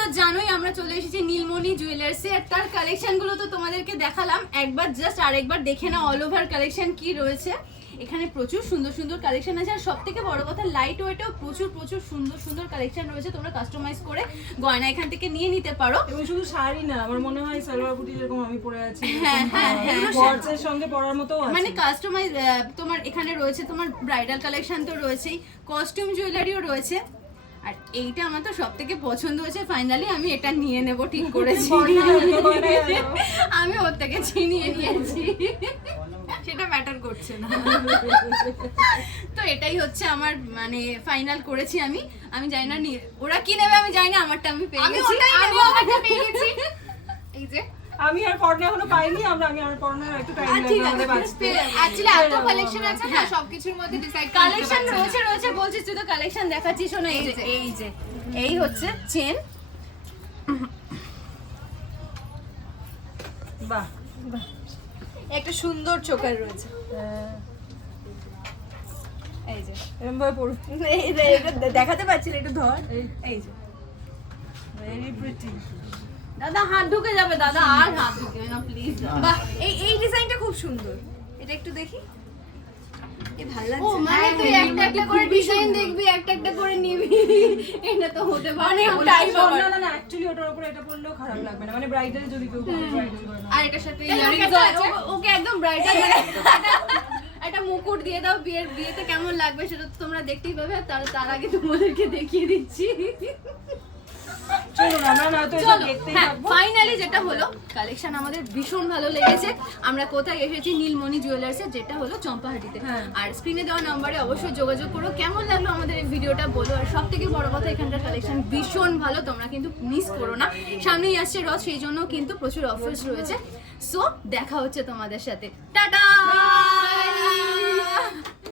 তো জানোই আমরা চলে এসেছি নীলমণি জুয়েলার্সে। তার কালেকশনগুলো তো তোমাদেরকে দেখালাম, একবার জাস্ট আরেকবার দেখে না অল ওভার কালেকশন কি রয়েছে। এখানে প্রচুর সুন্দর সুন্দর কালেকশন আছে, আর সবথেকে বড় কথা লাইট ওয়েটেও প্রচুর প্রচুর সুন্দর সুন্দর কালেকশন রয়েছে। তোমরা কাস্টমাইজ করে গয়না এখান থেকে নিয়ে নিতে পারো। এবং শুধু শাড়ি না, আমার মনে হয় সালোয়ার কুর্তি যেরকম আমি পরে আছি, হ্যাঁ হ্যাঁ হ্যাঁ, গর্জের সঙ্গে পরার মতো আছে। মানে কাস্টমাইজ তোমার এখানে রয়েছে, তোমার ব্রাইডাল কালেকশন তো রয়েছেই, কস্টিউম জুয়েলারিও রয়েছে। আর এইটা আমার তো সব থেকে পছন্দ হয়েছে, ফাইনালি আমি এটা নিয়ে নেব ঠিক করেছি। আমি ওর থেকে ছিনিয়ে নিয়েছি, সেটা ম্যাটার করছে না। তো এটাই হচ্ছে আমার মানে ফাইনাল করেছি আমি। আমি জানি না ওরা কি নেবে, আমি জানি না, আমারটা আমি পেয়ে গেছি। এই যে আমি আর পড়নে এখনো পাইনি, আমি আর পড়নের একটু টাইম ঠিক লাগবে আছে, বাঁচতে। অ্যাকচুয়ালি এত কালেকশন আছে না, সবকিছুর মধ্যে ডিসাইড কালেকশন রয়েছে বলছিস তুই তো কালেকশন দেখাচ্ছিস। শোনো এই যে এই হচ্ছে চেন। বাহ, একটা সুন্দর চোকার রয়েছে, এই যে এরকম ভাবে পড়ু। এটা দেখাতে পারছি না, একটু ধর। এই যে ভেরি প্রিটি। দাদা হাত ঢুকে যাবে, দাদা আর হাত ঢুকে না প্লিজ। বাহ, এই ডিজাইনটা খুব সুন্দর, এটা একটু দেখি। এই ভালো লাগছে। ও মানে তুই একটা একটা করে ডিজাইন দেখবি, একটা একটা করে নিবি, এটা তো হতে পারে না। না না, অ্যাকচুয়ালি ওটার উপরে এটা পরলেও খারাপ লাগবে না, মানে ব্রাইডাল যদি কেউ ব্রাইডাল করে না। আর এটার সাথে ইয়ারিংস আছে, ওকে একদম ব্রাইডাল একটা মুকুট দিয়ে দাও, বিয়েতে কেমন লাগবে সেটা তো তোমরা দেখতেই পাবে। তার আগে তোমাদেরকে দেখিয়ে দিচ্ছি। চলো আমরা না তো এটা দেখতেই থাকবো। ফাইনালি যেটা হলো কালেকশন আমাদের ভীষণ ভালো লেগেছে। আমরা কোথায় এসেছি? নীলমণি জুয়েলার্সে, যেটা হলো চম্পাহাটিতে। আর স্ক্রিনে দেওয়া নম্বরে অবশ্যই যোগাযোগ করো। কেমন লাগলো আমাদের এই ভিডিওটা বলো। আর সব থেকে বড় কথা এখানকার কালেকশন ভীষণ ভালো, তোমরা কিন্তু মিস করো না। সামনেই আসছে রথ, সেই জন্য কিন্তু প্রচুর অফার্স রয়েছে। সো দেখা হচ্ছে তোমাদের সাথে, টাটা।